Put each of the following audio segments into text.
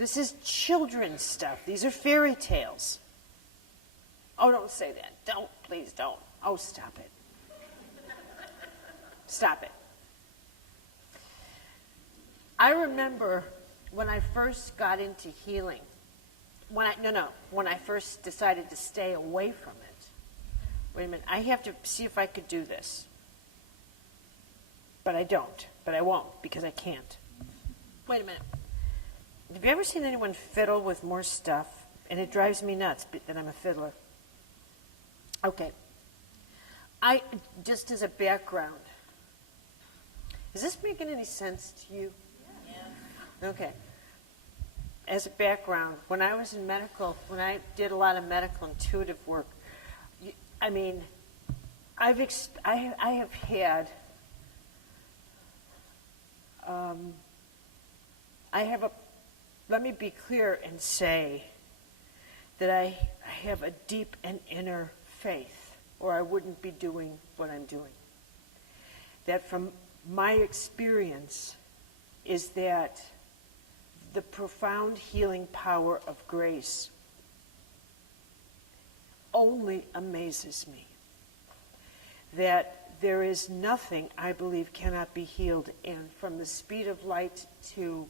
This is children's stuff. These are fairy tales. Oh, don't say that. Don't. Please don't. Oh, stop it. Stop it. I remember when I first got into healing, when I first decided to stay away from it. Wait a minute, I have to see if I could do this. But I don't. But I won't, because I can't. Wait a minute. Have you ever seen anyone fiddle with more stuff? And it drives me nuts that I'm a fiddler. Okay. Just as a background, is this making any sense to you? Yeah. Okay. As a background, when I was in medical, when I did a lot of medical intuitive work, I have had, let me be clear and say that I have a deep and inner faith, or I wouldn't be doing what I'm doing. That from my experience is that the profound healing power of grace only amazes me. That there is nothing, I believe, cannot be healed in, from the speed of light to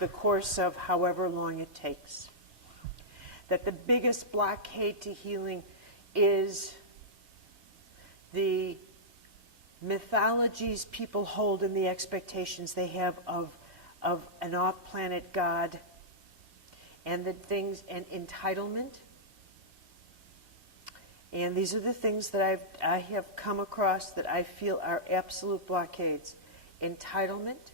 the course of however long it takes. That the biggest blockade to healing is the mythologies people hold and the expectations they have of an off-planet God, and the things, and entitlement. And these are the things that I have come across that I feel are absolute blockades. Entitlement,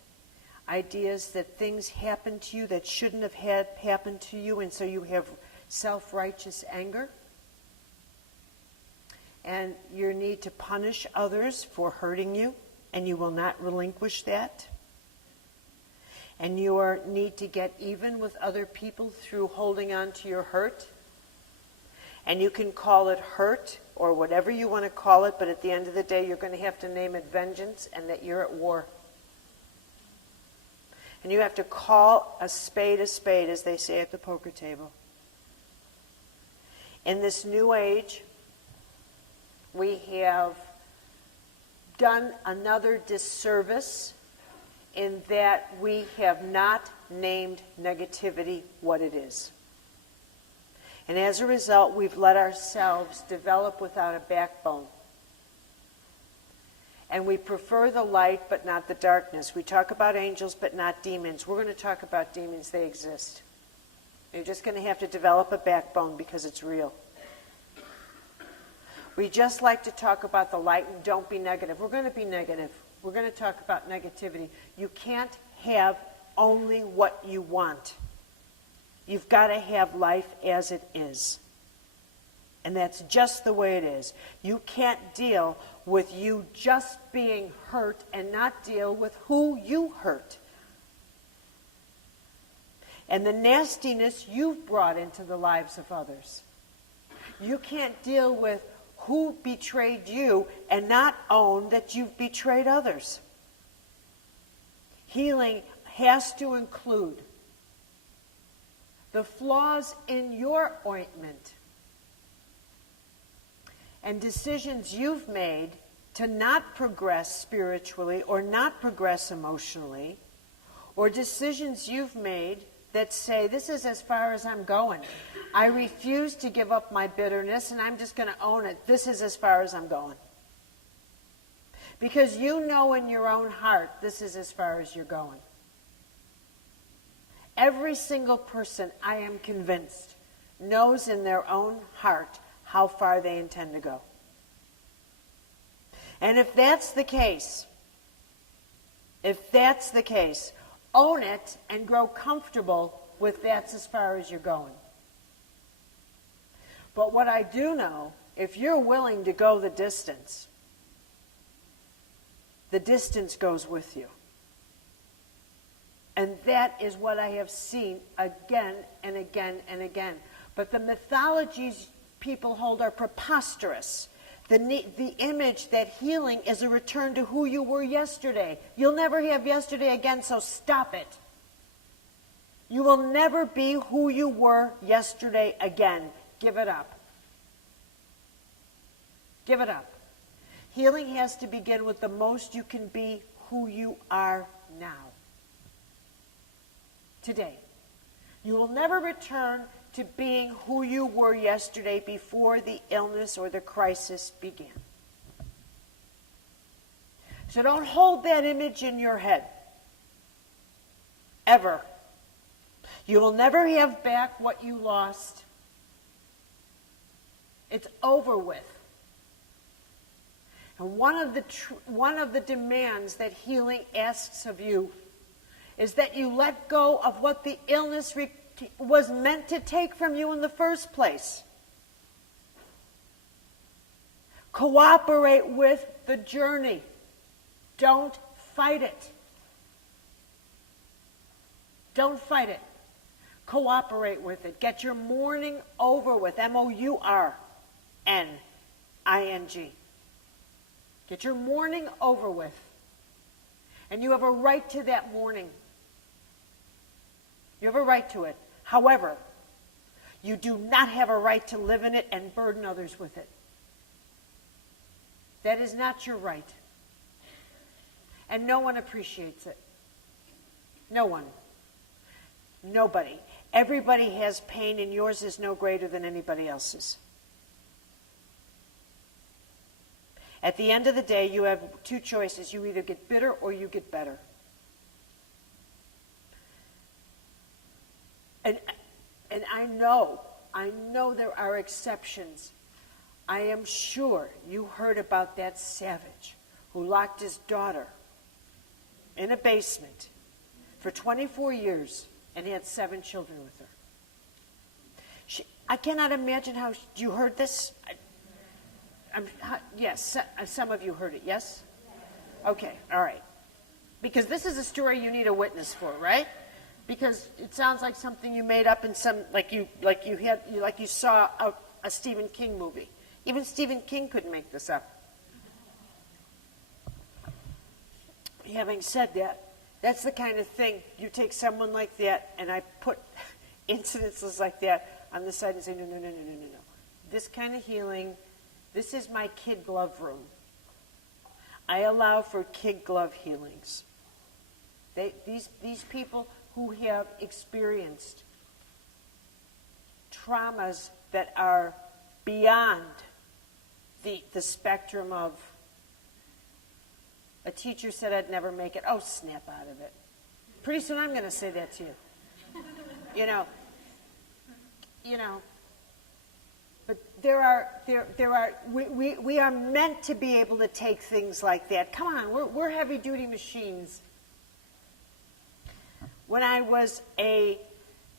ideas that things happen to you that shouldn't have had happened to you, and so you have self-righteous anger. And your need to punish others for hurting you, and you will not relinquish that. And your need to get even with other people through holding on to your hurt. And you can call it hurt or whatever you want to call it, but at the end of the day, you're going to have to name it vengeance, and that you're at war. And you have to call a spade, as they say at the poker table. In this new age, we have done another disservice in that we have not named negativity what it is. And as a result, we've let ourselves develop without a backbone. And we prefer the light but not the darkness. We talk about angels but not demons. We're going to talk about demons. They exist. You're just going to have to develop a backbone because it's real. We just like to talk about the light and don't be negative. We're going to be negative. We're going to talk about negativity. You can't have only what you want. You've got to have life as it is. And that's just the way it is. You can't deal with you just being hurt and not deal with who you hurt. And the nastiness you've brought into the lives of others. You can't deal with who betrayed you and not own that you've betrayed others. Healing has to include the flaws in your ointment and decisions you've made to not progress spiritually or not progress emotionally, or decisions you've made that say, this is as far as I'm going. I refuse to give up my bitterness, and I'm just going to own it. This is as far as I'm going. Because you know in your own heart, this is as far as you're going. Every single person, I am convinced, knows in their own heart how far they intend to go. And if that's the case, own it and grow comfortable with that's as far as you're going. But what I do know, if you're willing to go the distance goes with you. And that is what I have seen again and again and again. But the mythologies people hold are preposterous. The image that healing is a return to who you were yesterday. You'll never have yesterday again, so stop it. You will never be who you were yesterday again. Give it up. Give it up. Healing has to begin with the most you can be who you are now. Today. You will never return to being who you were yesterday before the illness or the crisis began. So don't hold that image in your head. Ever. You will never have back what you lost. It's over with. And one of the demands that healing asks of you is that you let go of what the illness was meant to take from you in the first place. Cooperate with the journey. Don't fight it. Don't fight it. Cooperate with it. Get your mourning over with. M-O-U-R-N-I-N-G. Get your mourning over with. And you have a right to that mourning. You have a right to it. However, you do not have a right to live in it and burden others with it. That is not your right. And no one appreciates it. No one. Nobody. Everybody has pain, and yours is no greater than anybody else's. At the end of the day, you have two choices. You either get bitter or you get better. And I know there are exceptions. I am sure you heard about that savage who locked his daughter in a basement for 24 years and had 7 children with her. I cannot imagine how... You heard this? Yes, some of you heard it, yes? Okay, all right. Because this is a story you need a witness for, right? Because it sounds like something you made up in some, like you saw a Stephen King movie. Even Stephen King couldn't make this up. Having said that, that's the kind of thing, you take someone like that, and I put incidences like that on the side and say, no. This kind of healing, this is my kid glove room. I allow for kid glove healings. These people who have experienced traumas that are beyond the spectrum of, a teacher said I'd never make it. Oh, snap out of it. Pretty soon I'm going to say that to you. You know. But we are meant to be able to take things like that. Come on, we're heavy duty machines. When I was and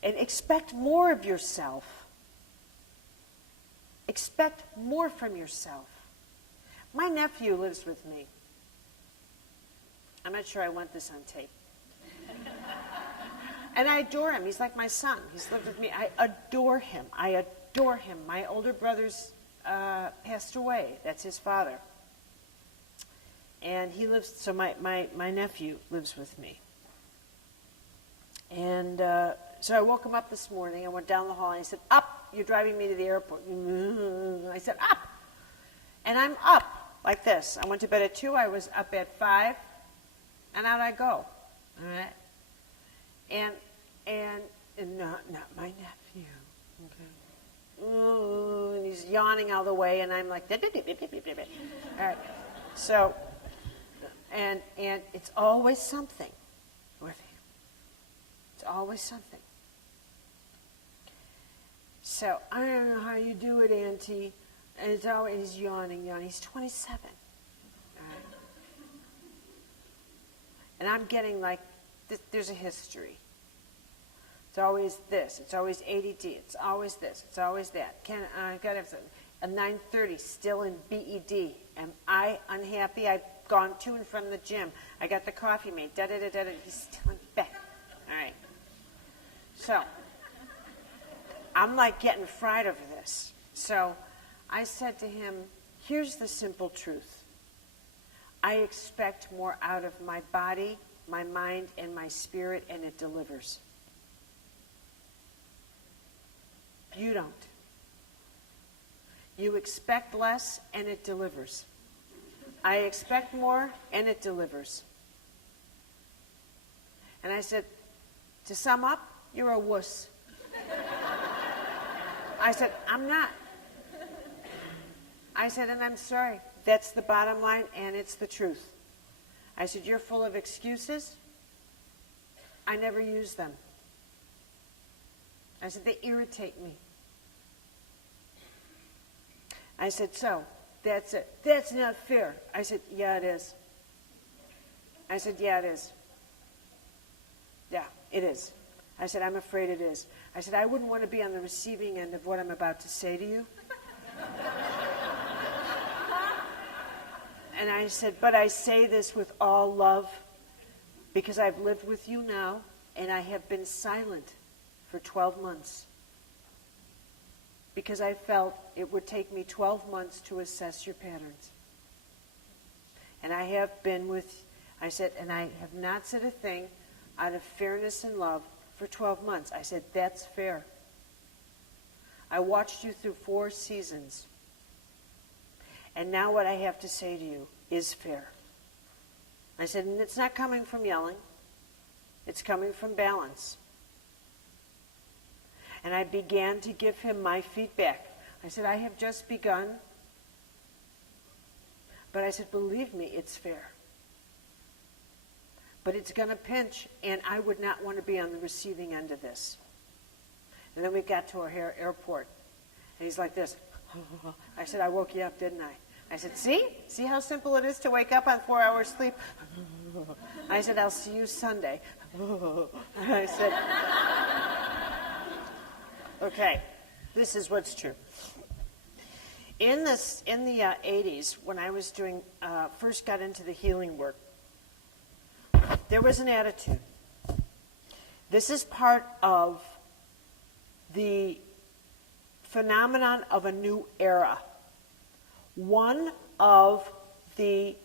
expect more of yourself. Expect more from yourself. My nephew lives with me. I'm not sure I want this on tape. And I adore him. He's like my son. He's lived with me. I adore him. My older brother's passed away. That's his father. And he lives, so my nephew lives with me. And so I woke him up this morning. I went down the hall and I said, up, you're driving me to the airport. I said, up. And I'm up like this. I went to bed at 2. I was up at 5. And out I go. All right? And not my nephew. Okay. And he's yawning all the way, and I'm like, all right. So, and it's always something with him. It's always something. So, I don't know how you do it, Auntie. And it's always yawning. He's 27. All right. And I'm getting like, there's a history. It's always this. It's always ADD. It's always this. It's always that. I've got to have something. At 9:30, still in BED. Am I unhappy? I've gone to and from the gym. I got the coffee made. He's still in bed. All right. So, I'm like getting fried over this. So, I said to him, here's the simple truth. I expect more out of my body, my mind, and my spirit, and it delivers. You don't. You expect less, and it delivers. I expect more, and it delivers. And I said, to sum up, you're a wuss. I said, I'm not. I said, and I'm sorry. That's the bottom line, and it's the truth. I said, you're full of excuses. I never use them. I said, they irritate me. I said, so, that's it. That's not fair. I said, yeah, it is. I said, yeah, it is. Yeah, it is. I said, I'm afraid it is. I said, I wouldn't want to be on the receiving end of what I'm about to say to you. And I said, but I say this with all love because I've lived with you now and I have been silent for 12 months because I felt it would take me 12 months to assess your patterns. And I have been with, I said, and I have not said a thing out of fairness and love for 12 months. I said, that's fair. I watched you through 4 seasons. And now what I have to say to you is fair. I said, and it's not coming from yelling. It's coming from balance. And I began to give him my feedback. I said, I have just begun. But I said, believe me, it's fair. But it's going to pinch, and I would not want to be on the receiving end of this. And then we got to our airport, and he's like this. I said, I woke you up, didn't I? I said, see? See how simple it is to wake up on 4 hours sleep? I said, I'll see you Sunday. I said, okay, this is what's true. In the 80s, when I was doing, first got into the healing work, there was an attitude. This is part of the phenomenon of a new era. One of the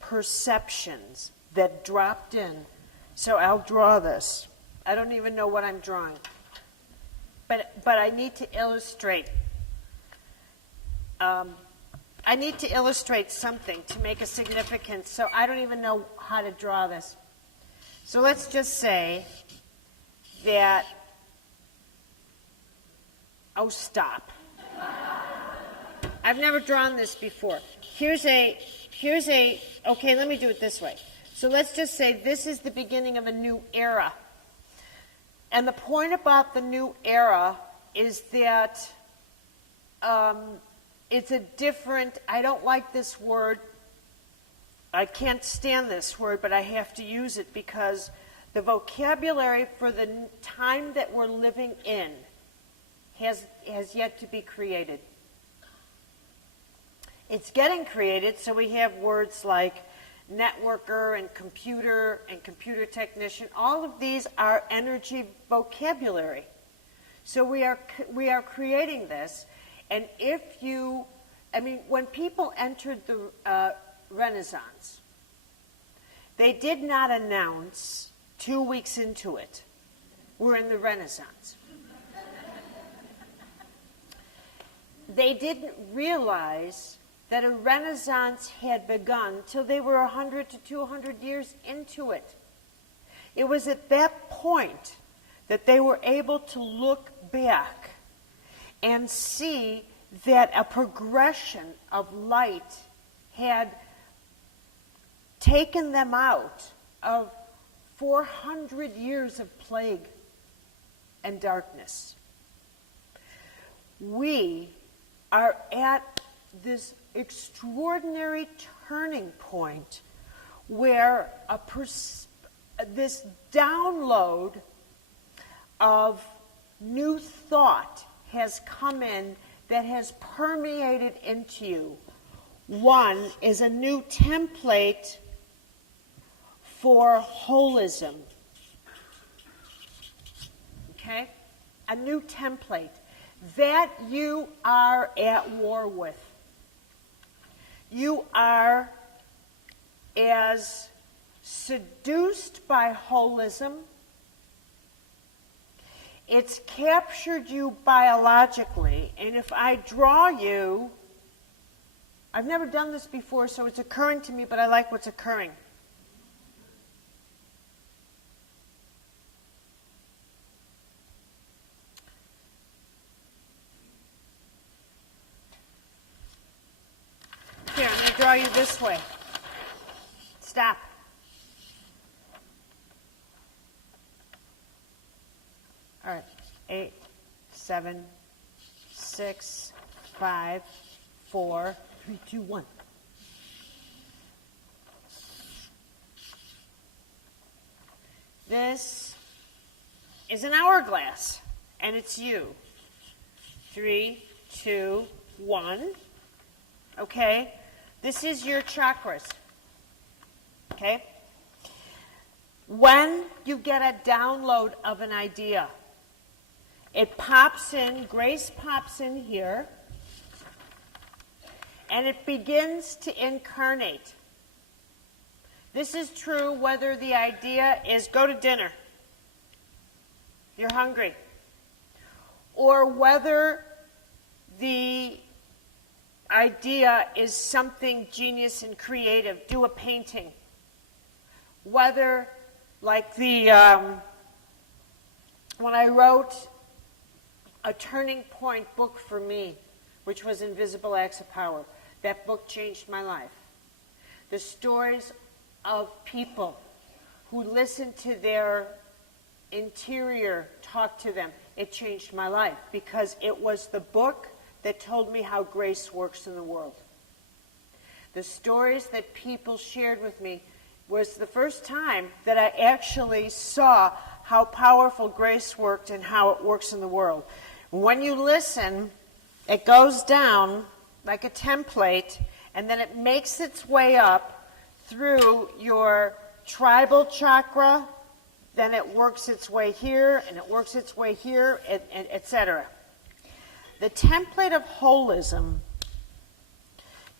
perceptions that dropped in. So I'll draw this. I don't even know what I'm drawing. But I need to illustrate. I need to illustrate something to make a significance. So I don't even know how to draw this. So let's just say that, oh, stop. I've never drawn this before. Here's a, okay, let me do it this way. So let's just say this is the beginning of a new era. And the point about the new era is that it's a different, I don't like this word. I can't stand this word, but I have to use it because the vocabulary for the time that we're living in has yet to be created. It's getting created, so we have words like networker and computer technician. All of these are energy vocabulary. So we are creating this, and when people entered the Renaissance, they did not announce 2 weeks into it, we're in the Renaissance. They didn't realize that a renaissance had begun till they were 100 to 200 years into it. It was at that point that they were able to look back and see that a progression of light had taken them out of 400 years of plague and darkness. We are at this extraordinary turning point where this download of new thought has come in that has permeated into you. One is a new template for holism. Okay? A new template that you are at war with. You are as seduced by holism It's captured you biologically, and if I draw you, I've never done this before, so it's occurring to me, but I like what's occurring. Here, I'm going to draw you this way. Stop. All right, 8, 7, 6, 5, 4, 3, 2, 1. This is an hourglass, and it's you. 3, 2, 1. Okay? This is your chakras. Okay? When you get a download of an idea, it pops in, grace pops in here, and it begins to incarnate. This is true whether the idea is go to dinner, you're hungry, or whether the idea is something genius and creative, do a painting. Whether, like when I wrote a turning point book for me, which was Invisible Acts of Power, that book changed my life. The stories of people who listened to their interior talk to them, it changed my life because it was the book that told me how grace works in the world. The stories that people shared with me was the first time that I actually saw how powerful grace worked and how it works in the world. When you listen, it goes down like a template, and then it makes its way up through your tribal chakra, then it works its way here, and it works its way here, etc. The template of holism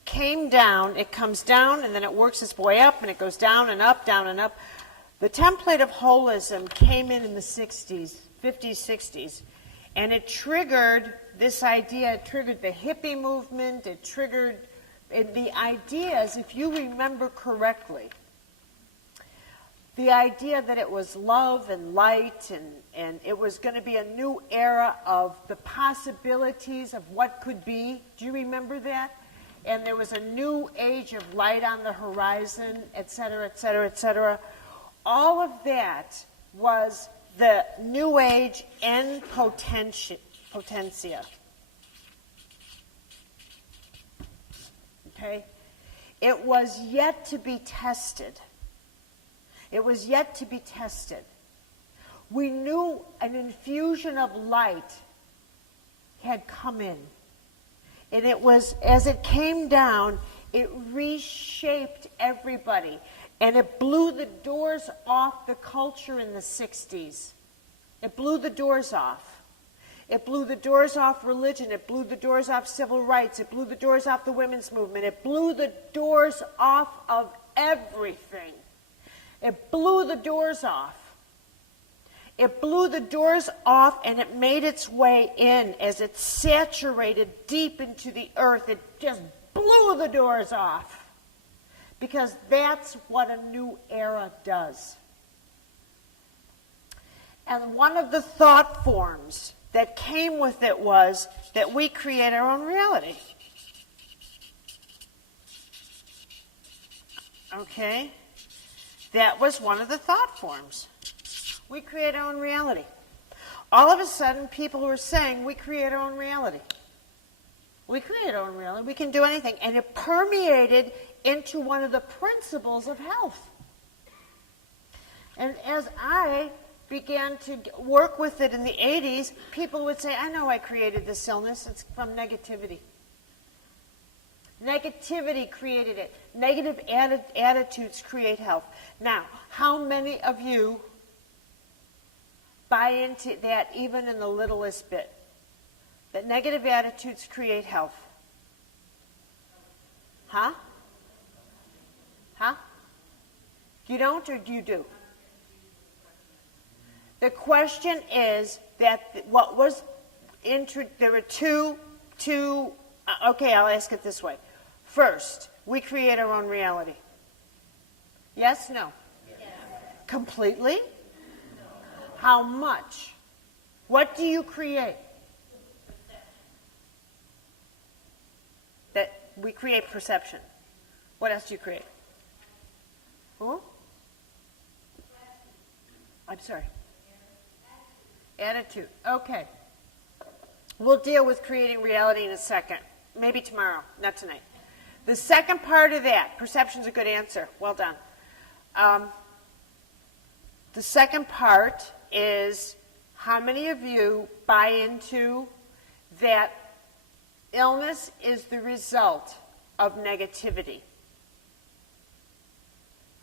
came down, it comes down, and then it works its way up, and it goes down and up, down and up. The template of holism came in the 60s, 50s, 60s, and it triggered this idea, it triggered the hippie movement, it triggered the ideas, if you remember correctly, the idea that it was love and light and it was going to be a new era of the possibilities of what could be. Do you remember that? And there was a new age of light on the horizon, et cetera, et cetera, et cetera. All of that was the new age en potentia. Okay? It was yet to be tested. It was yet to be tested. We knew an infusion of light had come in. And it was, as it came down, it reshaped everybody. And it blew the doors off the culture in the 60s. It blew the doors off. It blew the doors off religion. It blew the doors off civil rights. It blew the doors off the women's movement. It blew the doors off of everything. It blew the doors off. It blew the doors off and it made its way in as it saturated deep into the earth. It just blew the doors off. Because that's what a new era does. And one of the thought forms that came with it was that we create our own reality. Okay? That was one of the thought forms. We create our own reality. All of a sudden, people were saying, we create our own reality. We create our own reality. We can do anything. And it permeated into one of the principles of health. And as I began to work with it in the 80s, people would say, I know I created this illness. It's from negativity. Negativity created it. Negative attitudes create health. Now, how many of you buy into that even in the littlest bit? That negative attitudes create health? Huh? Huh? You don't or you do? The question is, that what was there were two, okay, I'll ask it this way. First, we create our own reality. Yes, no? Yes. Completely? No. How much? What do you create? That we create perception. What else do you create? Who? I'm sorry. Attitude. Okay. We'll deal with creating reality in a second. Maybe tomorrow, not tonight. The second part of that, perception's a good answer. Well done. The second part is how many of you buy into that illness is the result of negativity?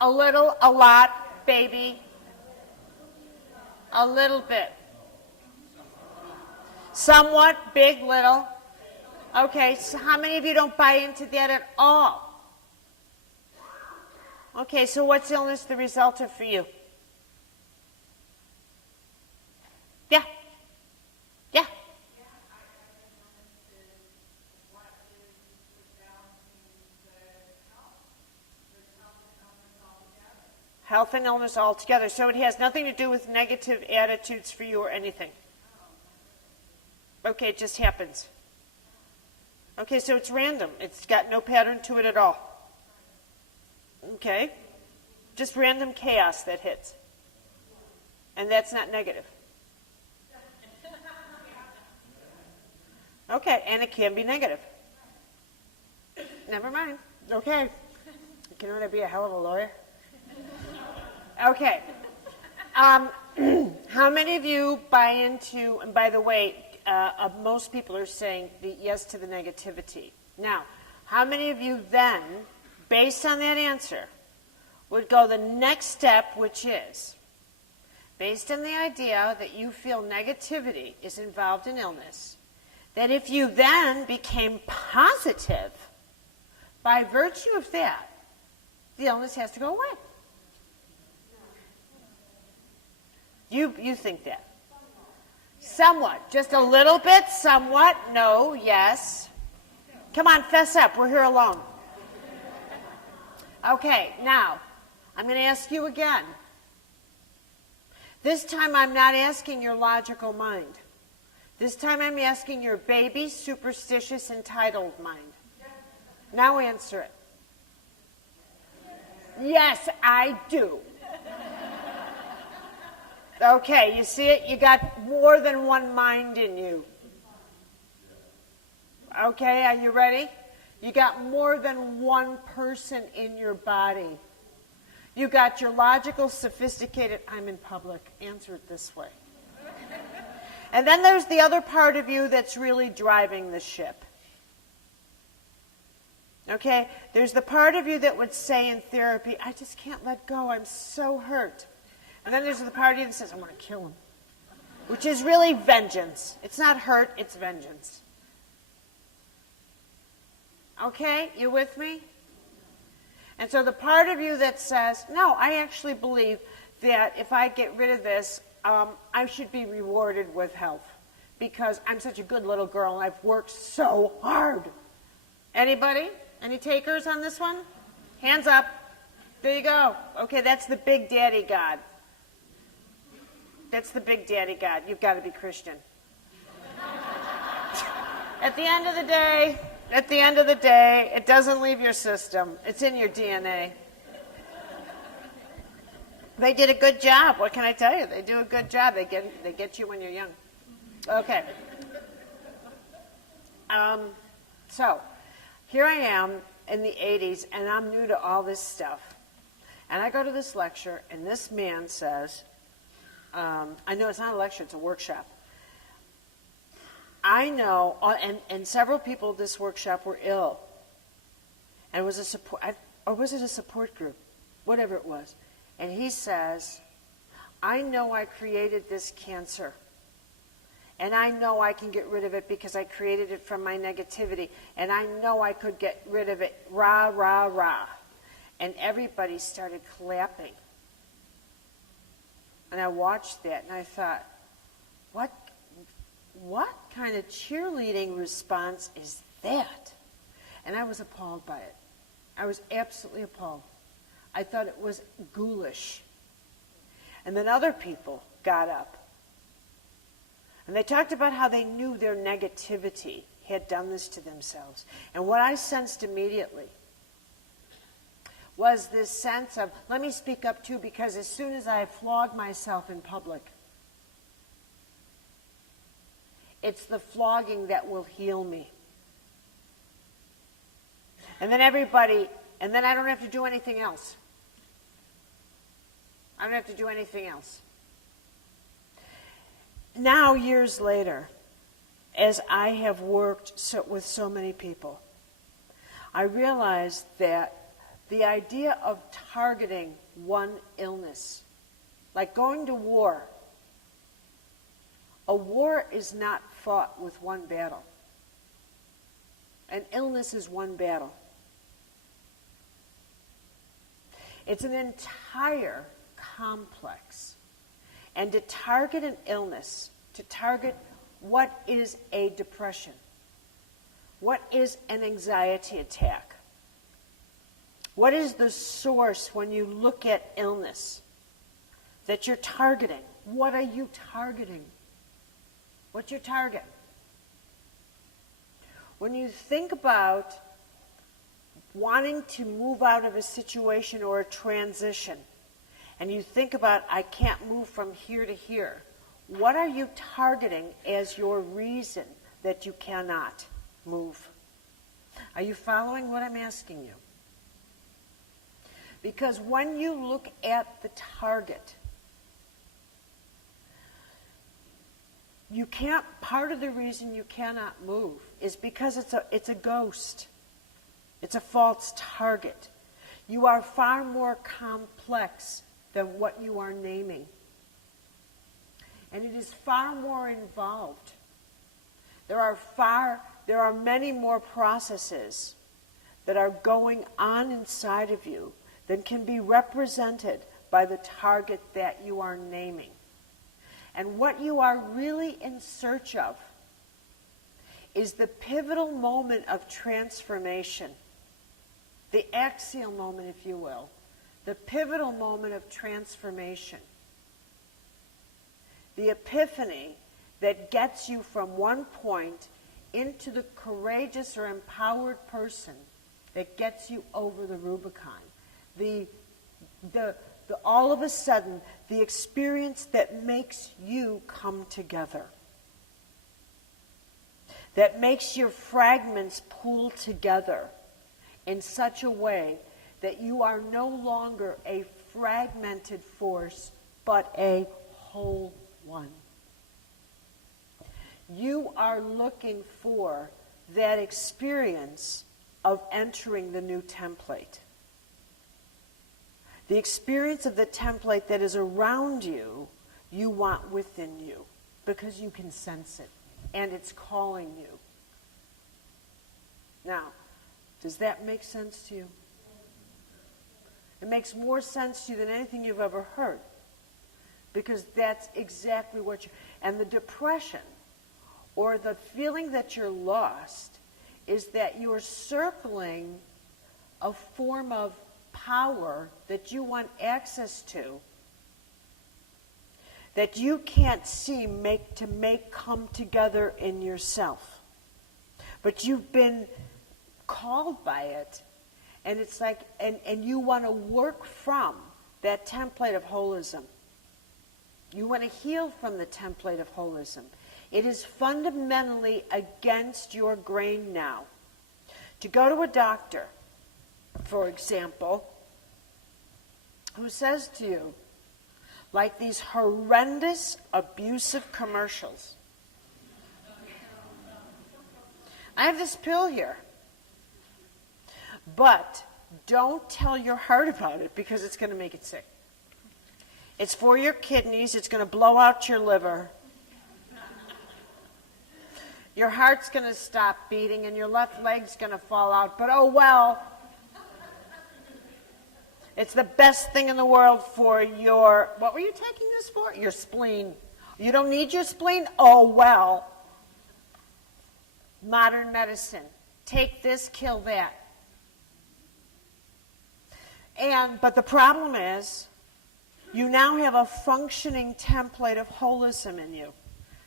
A little, a lot, baby. A little bit. Somewhat, big, little. Okay, so how many of you don't buy into that at all? Okay, so what's illness the result of for you? Yeah. Yeah. Health and illness all together. So it has nothing to do with negative attitudes for you or anything. Okay, it just happens. Okay, so it's random. It's got no pattern to it at all. Okay? Just random chaos that hits. And that's not negative. Okay, and it can be negative. Never mind. Okay. You can only be a hell of a lawyer. Okay. How many of you buy into, and by the way, most people are saying yes to the negativity. Now, how many of you then, based on that answer, would go the next step, which is, based on the idea that you feel negativity is involved in illness, that if you then became positive, by virtue of that, the illness has to go away. You think that? Somewhat. Just a little bit? Somewhat? No. Yes. Come on, fess up. We're here alone. Okay, now, I'm going to ask you again. This time I'm not asking your logical mind. This time I'm asking your baby, superstitious, entitled mind. Now answer it. Yes, I do. Okay, you see it? You got more than one mind in you. Okay, are you ready? You got more than one person in your body. You got your logical, sophisticated, I'm in public, answer it this way. And then there's the other part of you that's really driving the ship. Okay, there's the part of you that would say in therapy, I just can't let go, I'm so hurt. And then there's the part of you that says, I want to kill him. Which is really vengeance. It's not hurt, it's vengeance. Okay, you with me? And so the part of you that says, no, I actually believe that if I get rid of this, I should be rewarded with health. Because I'm such a good little girl and I've worked so hard. Anybody? Any takers on this one? Hands up. There you go. Okay, that's the big daddy God. That's the big daddy God. You've got to be Christian. At the end of the day, it doesn't leave your system. It's in your DNA. They did a good job. What can I tell you? They do a good job. They get you when you're young. Okay. So, here I am in the 80s, and I'm new to all this stuff. And I go to this lecture, and this man says, I know it's not a lecture, it's a workshop. I know, and several people at this workshop were ill. And it was a support, or was it a support group? Whatever it was. And he says, I know I created this cancer. And I know I can get rid of it because I created it from my negativity. And I know I could get rid of it. Rah, rah, rah. And everybody started clapping. And I watched that and I thought, what what kind of cheerleading response is that? And I was appalled by it. I was absolutely appalled. I thought it was ghoulish. And then other people got up. And they talked about how they knew their negativity had done this to themselves. And what I sensed immediately was this sense of, let me speak up too, because as soon as I flog myself in public, it's the flogging that will heal me. And then and then I don't have to do anything else. I don't have to do anything else. Now, years later, as I have worked with so many people, I realized that the idea of targeting one illness, like going to war, a war is not fought with one battle. An illness is one battle. It's an entire complex. And to target an illness, to target what is a depression, what is an anxiety attack, what is the source when you look at illness that you're targeting? What are you targeting? What's your target? When you think about wanting to move out of a situation or a transition, and you think about, I can't move from here to here, what are you targeting as your reason that you cannot move? Are you following what I'm asking you? Because when you look at the target, part of the reason you cannot move is because it's a ghost. It's a false target. You are far more complex than what you are naming. And it is far more involved. There are many more processes that are going on inside of you than can be represented by the target that you are naming. And what you are really in search of is the pivotal moment of transformation, the axial moment, if you will, the pivotal moment of transformation, the epiphany that gets you from one point into the courageous or empowered person that gets you over the Rubicon. All of a sudden, the experience that makes you come together, that makes your fragments pool together in such a way that you are no longer a fragmented force, but a whole one. You are looking for that experience of entering the new template. The experience of the template that is around you, you want within you, because you can sense it, and it's calling you. Now, does that make sense to you? It makes more sense to you than anything you've ever heard, because that's exactly what you... And the depression, or the feeling that you're lost, is that you are circling a form of power that you want access to, that you can't see make come together in yourself. But you've been called by it, and it's like, and you want to work from that template of holism. You want to heal from the template of holism. It is fundamentally against your grain now to go to a doctor, for example, who says to you, like these horrendous, abusive commercials, I have this pill here, but don't tell your heart about it because it's going to make it sick. It's for your kidneys. It's going to blow out your liver. Your heart's going to stop beating and your left leg's going to fall out. But oh well. It's the best thing in the world for your... What were you taking this for? Your spleen. You don't need your spleen? Oh well. modern medicine. Take this, kill that. But the problem is, you now have a functioning template of holism in you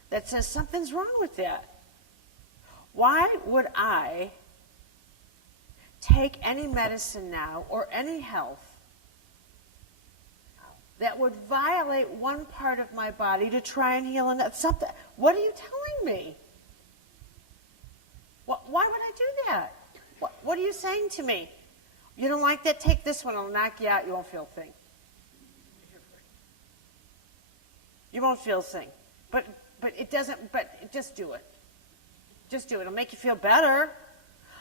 that says something's wrong with that. Why would I take any medicine now or any health that would violate one part of my body to try and heal another? Something. What are you telling me? Why would I do that? What are you saying to me? You don't like that? Take this one. It'll knock you out. You won't feel a thing. You won't feel a thing. But it doesn't, just do it. Just do it. It'll make you feel better.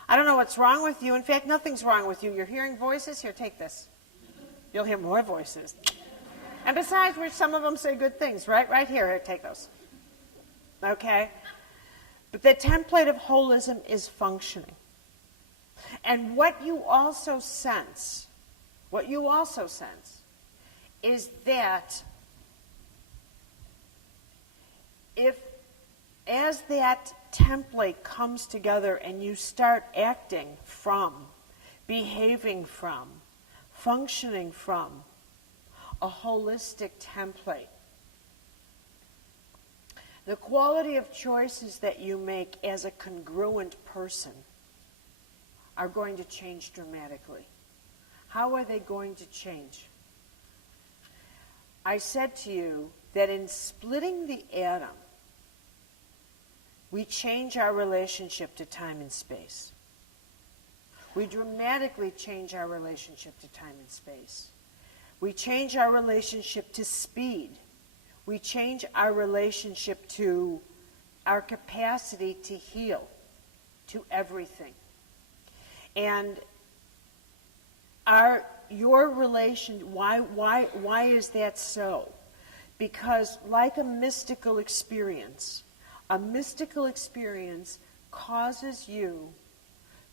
I don't know what's wrong with you. In fact, nothing's wrong with you. You're hearing voices. Here, take this. You'll hear more voices. And besides which, some of them say good things. Right here, take those. Okay? But the template of holism is functioning. And what you also sense is that as that template comes together and you start acting from, behaving from, functioning from a holistic template, the quality of choices that you make as a congruent person are going to change dramatically. How are they going to change? I said to you that in splitting the atom, we change our relationship to time and space. We dramatically change our relationship to time and space. We change our relationship to speed. We change our relationship to our capacity to heal, to everything. And your relation, why is that so? Because like a mystical experience causes you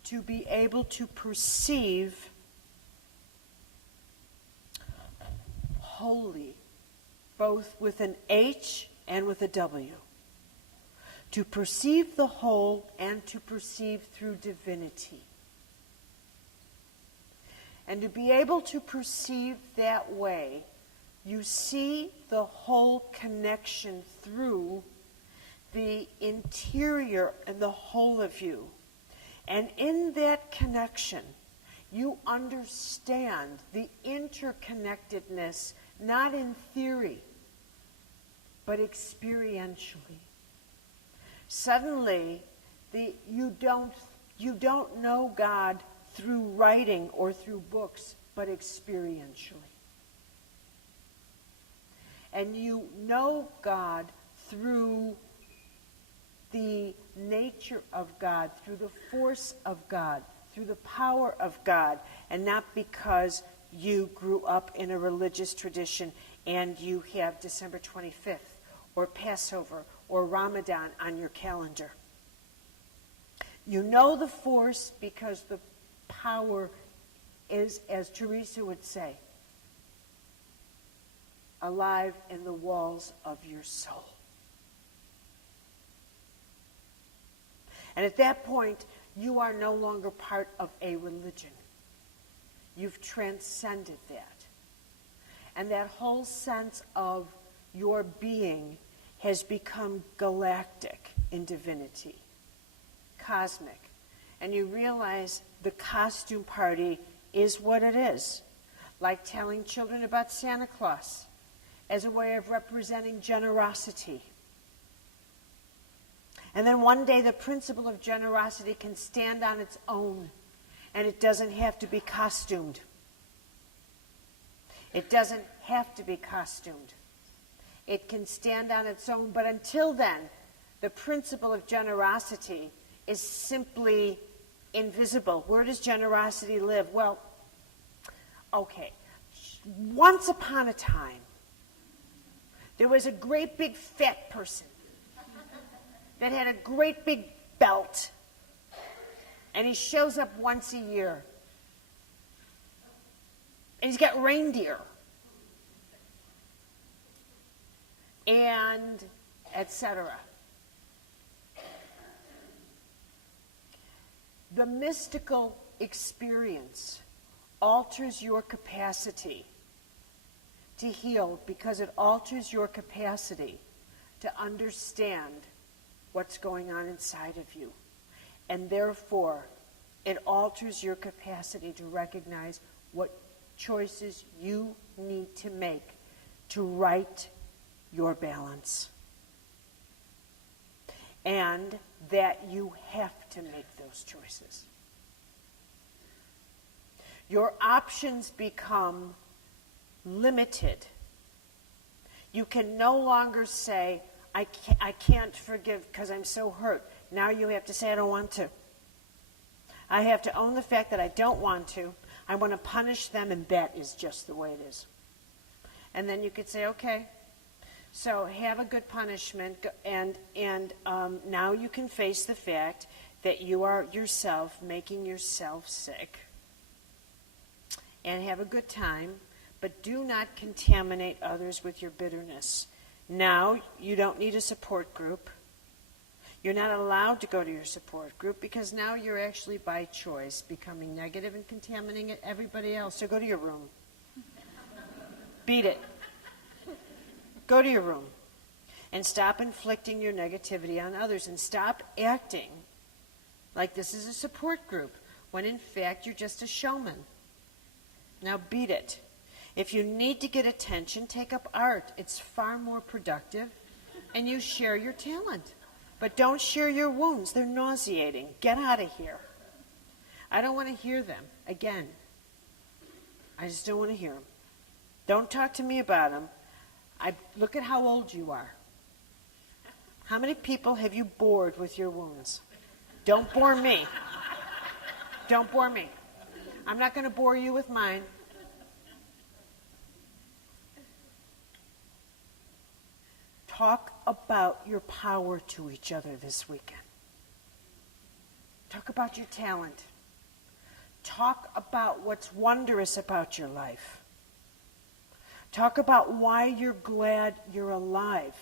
to be able to perceive wholly, both with an H and with a W. To perceive the whole and to perceive through divinity. And to be able to perceive that way, you see the whole connection through the interior and the whole of you. And in that connection, you understand the interconnectedness, not in theory, but experientially. Suddenly, you don't know God through writing or through books, but experientially. And you know God through the nature of God, through the force of God, through the power of God, and not because you grew up in a religious tradition and you have December 25th or Passover or Ramadan on your calendar. You know the force because the power is, as Teresa would say, alive in the walls of your soul. And at that point, you are no longer part of a religion. You've transcended that. And that whole sense of your being has become galactic in divinity, cosmic. And you realize the costume party is what it is, like telling children about Santa Claus as a way of representing generosity. And then one day the principle of generosity can stand on its own, and it doesn't have to be costumed. It doesn't have to be costumed. It can stand on its own, but until then, the principle of generosity is simply invisible. Where does generosity live? Well, okay. Once upon a time, there was a great big fat person that had a great big belt, and he shows up once a year. And he's got reindeer. And etc. The mystical experience alters your capacity to heal because it alters your capacity to understand what's going on inside of you. And therefore, it alters your capacity to recognize what choices you need to make to right your balance. And that you have to make those choices. Your options become limited. You can no longer say, I can't forgive because I'm so hurt. Now you have to say, I don't want to. I have to own the fact that I don't want to. I want to punish them, and that is just the way it is. And then you could say, okay, so have a good punishment, and now you can face the fact that you are yourself making yourself sick. And have a good time, but do not contaminate others with your bitterness. Now you don't need a support group. You're not allowed to go to your support group because now you're actually by choice becoming negative and contaminating everybody else. So go to your room. Beat it. Go to your room and stop inflicting your negativity on others and stop acting like this is a support group when in fact you're just a showman. Now beat it. If you need to get attention, take up art. It's far more productive, and you share your talent. But don't share your wounds. They're nauseating. Get out of here. I don't want to hear them. Again, I just don't want to hear them. Don't talk to me about them. Look at how old you are. How many people have you bored with your wounds? Don't bore me. Don't bore me. I'm not going to bore you with mine. Talk about your power to each other this weekend. Talk about your talent. Talk about what's wondrous about your life. Talk about why you're glad you're alive.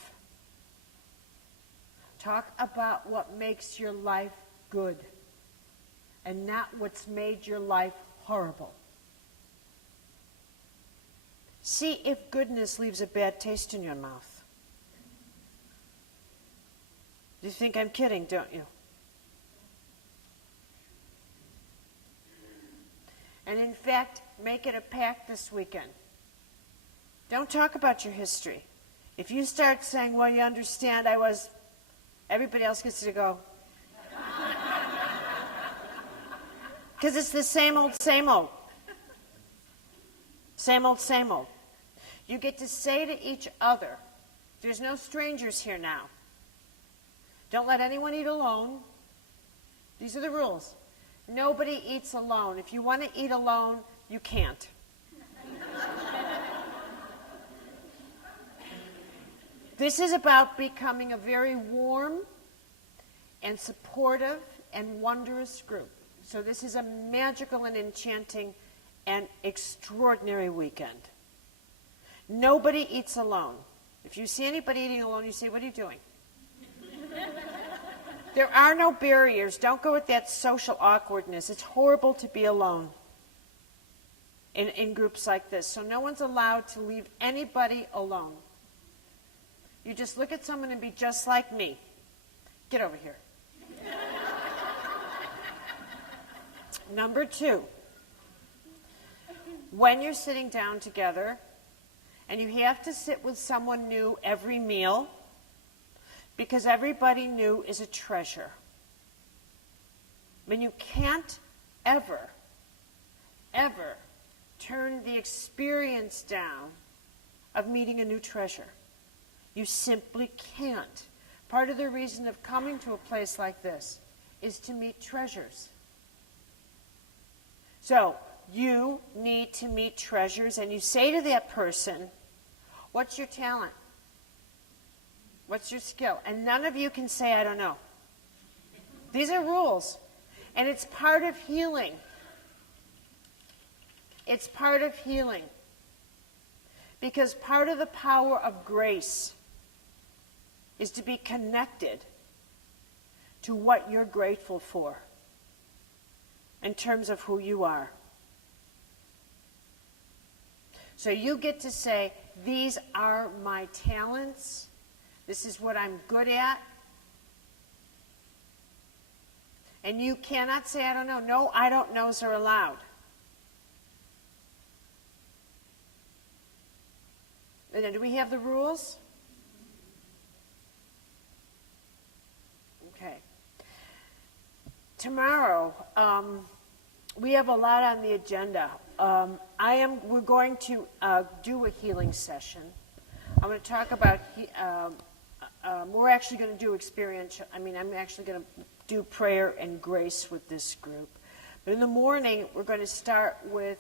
Talk about what makes your life good and not what's made your life horrible. See if goodness leaves a bad taste in your mouth. You think I'm kidding, don't you? And in fact, make it a pact this weekend. Don't talk about your history. If you start saying, well, you understand, everybody else gets to go. Because it's the same old, same old. Same old, same old. You get to say to each other, there's no strangers here now. Don't let anyone eat alone. These are the rules. Nobody eats alone. If you want to eat alone, you can't. This is about becoming a very warm and supportive and wondrous group. So this is a magical and enchanting and extraordinary weekend. Nobody eats alone. If you see anybody eating alone, you say, what are you doing? There are no barriers. Don't go with that social awkwardness. It's horrible to be alone in groups like this. So no one's allowed to leave anybody alone. You just look at someone and be just like me. Get over here. Number 2, when you're sitting down together and you have to sit with someone new every meal, because everybody new is a treasure. I mean, you can't ever turn the experience down of meeting a new treasure. You simply can't. Part of the reason of coming to a place like this is to meet treasures. So, you need to meet treasures, and you say to that person, what's your talent? What's your skill? And none of you can say, I don't know. These are rules. And it's part of healing. It's part of healing. Because part of the power of grace is to be connected to what you're grateful for. in terms of who you are. So you get to say, these are my talents. This is what I'm good at. And you cannot say, I don't know. No, I don't knows are allowed. And then do we have the rules? Okay. Tomorrow, we have a lot on the agenda. We're going to do a healing session. I'm going to talk about, we're actually going to do experiential. I'm actually going to do prayer and grace with this group. But in the morning, we're going to start with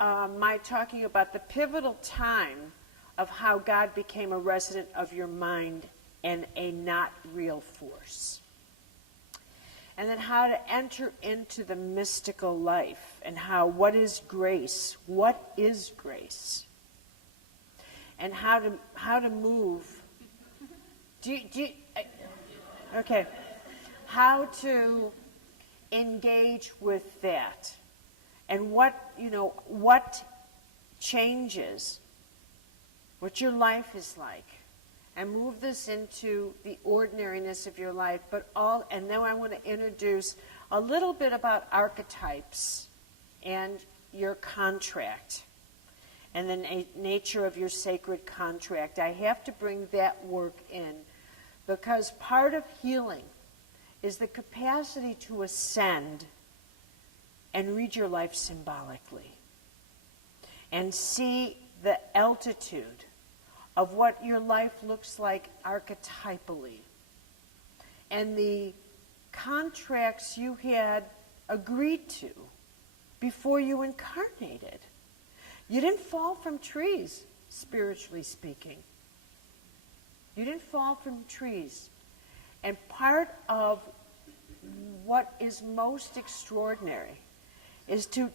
my talking about the pivotal time of how God became a resident of your mind and a not real force. And then how to enter into the mystical life and what is grace? What is grace? And how to move. Okay. How to engage with that. And what changes, what your life is like. And move this into the ordinariness of your life, and then I want to introduce a little bit about archetypes and your contract, and the nature of your sacred contract. I have to bring that work in, because part of healing is the capacity to ascend and read your life symbolically, and see the altitude of what your life looks like archetypally, and the contracts you had agreed to before you incarnated. You didn't fall from trees, spiritually speaking. You didn't fall from trees. And part of what is most extraordinary is to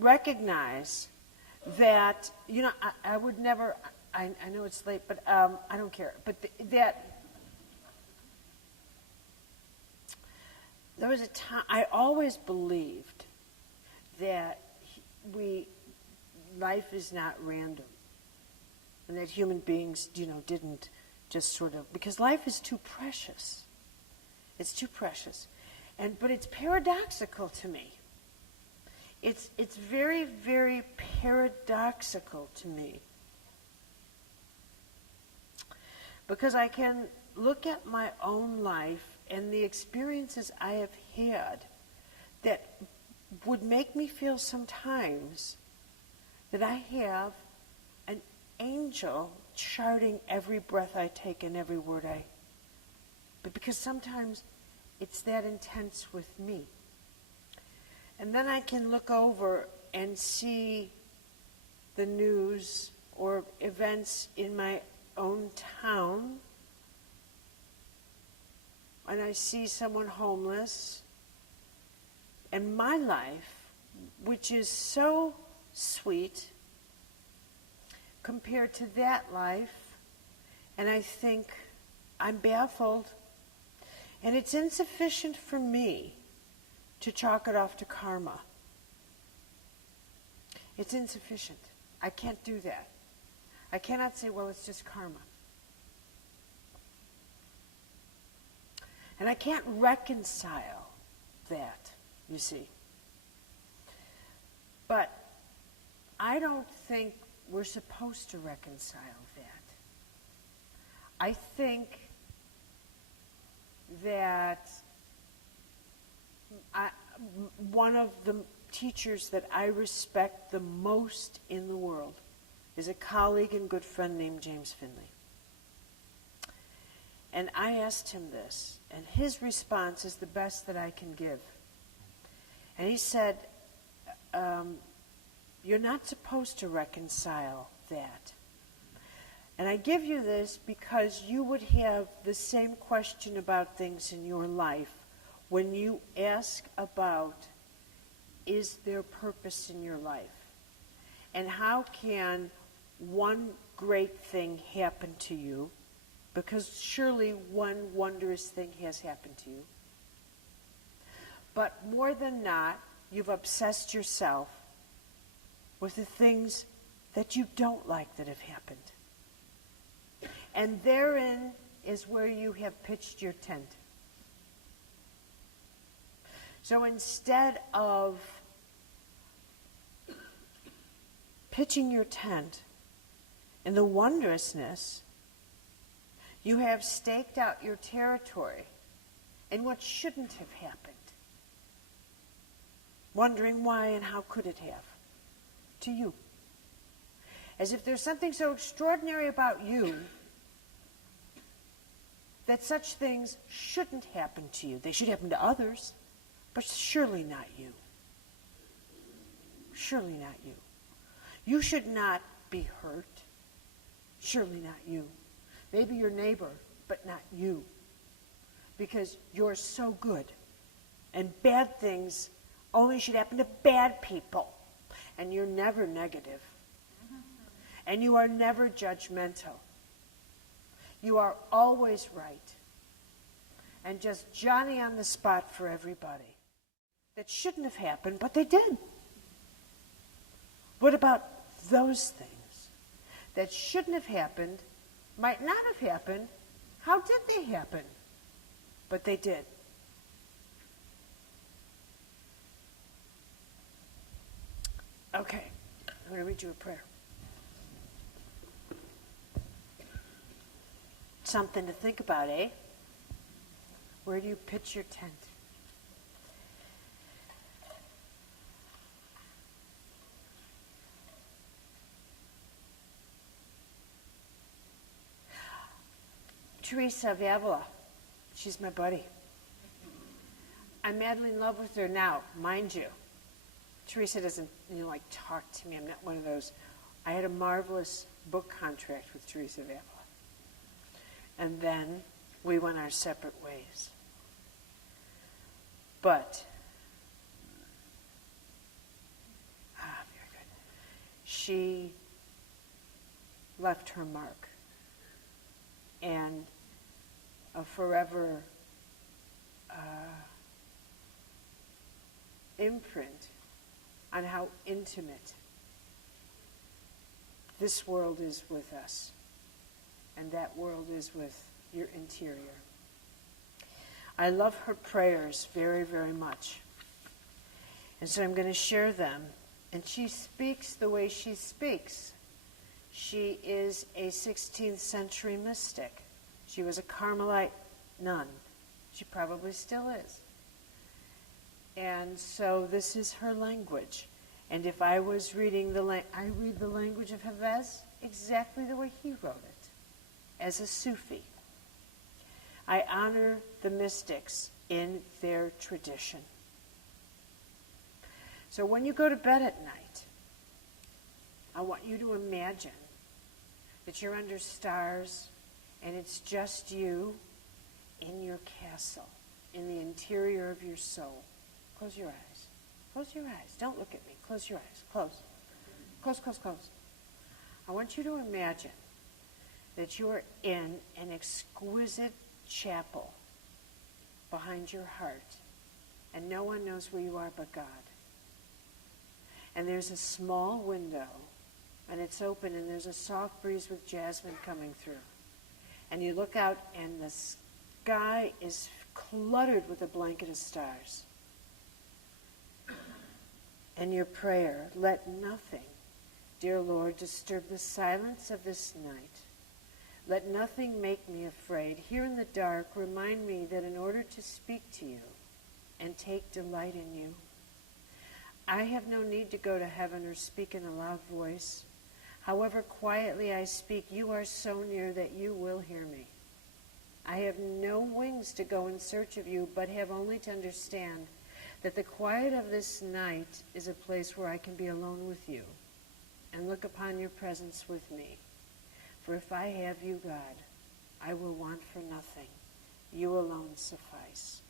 recognize that, I would never... I know it's late, but I don't care. But that there was a time, I always believed that life is not random, and that human beings, didn't just sort of, because life is too precious. It's too precious, but it's paradoxical to me. It's very, very paradoxical to me. Because I can look at my own life and the experiences I have had that would make me feel sometimes that I have an angel charting every breath I take and every word but because sometimes it's that intense with me. And then I can look over and see the news or events in my own town, and I see someone homeless, and my life, which is so sweet, compared to that life, and I think I'm baffled, and it's insufficient for me to chalk it off to karma. It's insufficient. I can't do that. I cannot say, well, it's just karma. And I can't reconcile that, you see. But I don't think we're supposed to reconcile that. I think that one of the teachers that I respect the most in the world is a colleague and good friend named James Finley. And I asked him this, and his response is the best that I can give. And he said, you're not supposed to reconcile that. And I give you this because you would have the same question about things in your life when you ask about, is there purpose in your life? And how can one great thing happen to you? Because surely one wondrous thing has happened to you. But more than not, you've obsessed yourself with the things that you don't like that have happened. And therein is where you have pitched your tent. So instead of pitching your tent in the wondrousness, you have staked out your territory in what shouldn't have happened, wondering why and how could it have, to you. As if there's something so extraordinary about you that such things shouldn't happen to you. They should happen to others, but surely not you. Surely not you. You should not be hurt. Surely not you. Maybe your neighbor, but not you. Because you're so good. And bad things only should happen to bad people. And you're never negative. And you are never judgmental. You are always right. And just Johnny on the spot for everybody. That shouldn't have happened, but they did. What about those things that shouldn't have happened, might not have happened? How did they happen? But they did. Okay, I'm going to read you a prayer. Something to think about, eh? Where do you pitch your tent? Teresa of Avila, she's my buddy. I'm madly in love with her now, mind you. Teresa doesn't, talk to me. I'm not one of those. I had a marvelous book contract with Teresa of Avila. And then we went our separate ways. But, very good. She left her mark. And a forever imprint on how intimate this world is with us, and that world is with your interior. I love her prayers very, very much. And so I'm going to share them. And she speaks the way she speaks. She is a 16th century mystic. She was a Carmelite nun. She probably still is. And so this is her language. And if I was reading I read the language of Hafez exactly the way he wrote it, as a Sufi. I honor the mystics in their tradition. So when you go to bed at night, I want you to imagine that you're under stars and it's just you in your castle, in the interior of your soul. Close your eyes. Close your eyes. Don't look at me. Close your eyes. Close. Close, close, close. I want you to imagine that you're in an exquisite chapel behind your heart, and no one knows where you are but God. And there's a small window, and it's open, and there's a soft breeze with jasmine coming through. And you look out, and the sky is cluttered with a blanket of stars. And your prayer, let nothing, dear Lord, disturb the silence of this night. Let nothing make me afraid. Here in the dark, remind me that in order to speak to you and take delight in you, I have no need to go to heaven or speak in a loud voice. However quietly I speak, you are so near that you will hear me. I have no wings to go in search of you, but have only to understand that the quiet of this night is a place where I can be alone with you and look upon your presence with me. For if I have you, God, I will want for nothing. You alone suffice.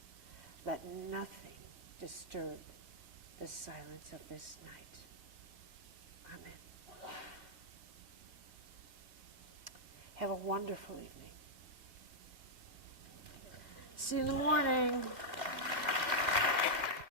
Let nothing disturb the silence of this night. Amen. Have a wonderful evening. See you in the morning.